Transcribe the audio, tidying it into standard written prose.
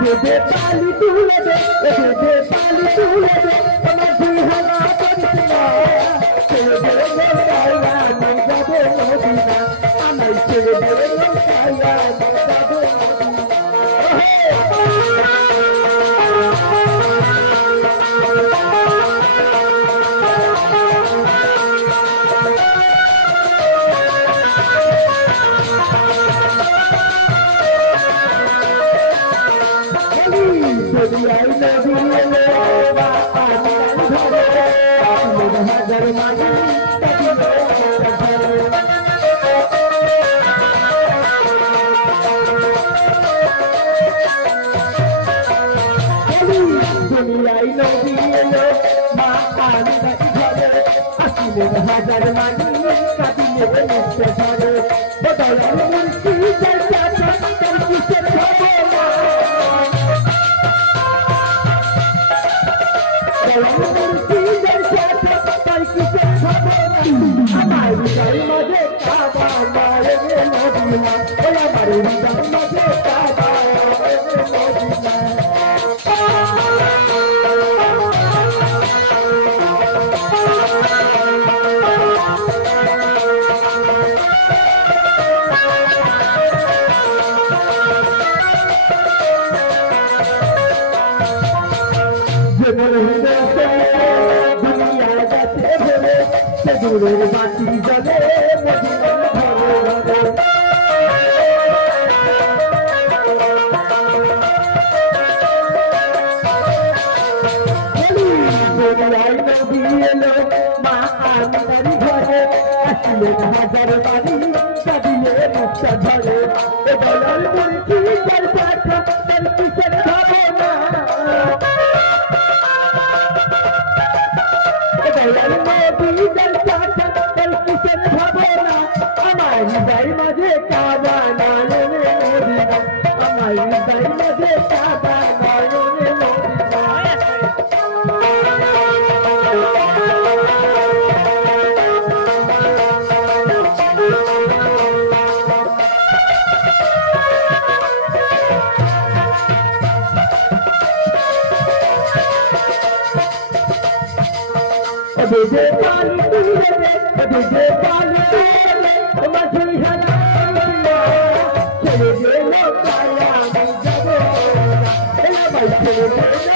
दे पाली तुले दे पाली तुले दे আমার দুই হালা পরিচিনা ছেড়ে দে লোকায়া আমি যাব মদিনা আমায় ছেড়ে দে লোকায়া আমি যাব हजार मानी काटी मेरे मुझसे भरे बदला मुर्शी जैसा कर किसे खबोला बदला मुर्शी जैसा कर किसे खबोला हमारी गाड़ी मजे काबा मारे नदीना बोला हमारी गाड़ी मजे काबा मारे नदीना दूर बाती जले मदीना भरे दुनियाई नदी एलो मा आमिनारी घरे आसिले हजार बारी कदिले मुक्त धरे ए दलाल मुर्शी कर पाठ कर किसे खाबोना ए दलाल मोदी कर पाठ कर किसे खाबोना हमारी दाई मजे काबा नाले मदीना हमारी दाई मजे काबा नाले मदीना दे पाली तुले दे पाली तुले मछली हलालिया चले दे लोकाया मैं जब एला भाई चले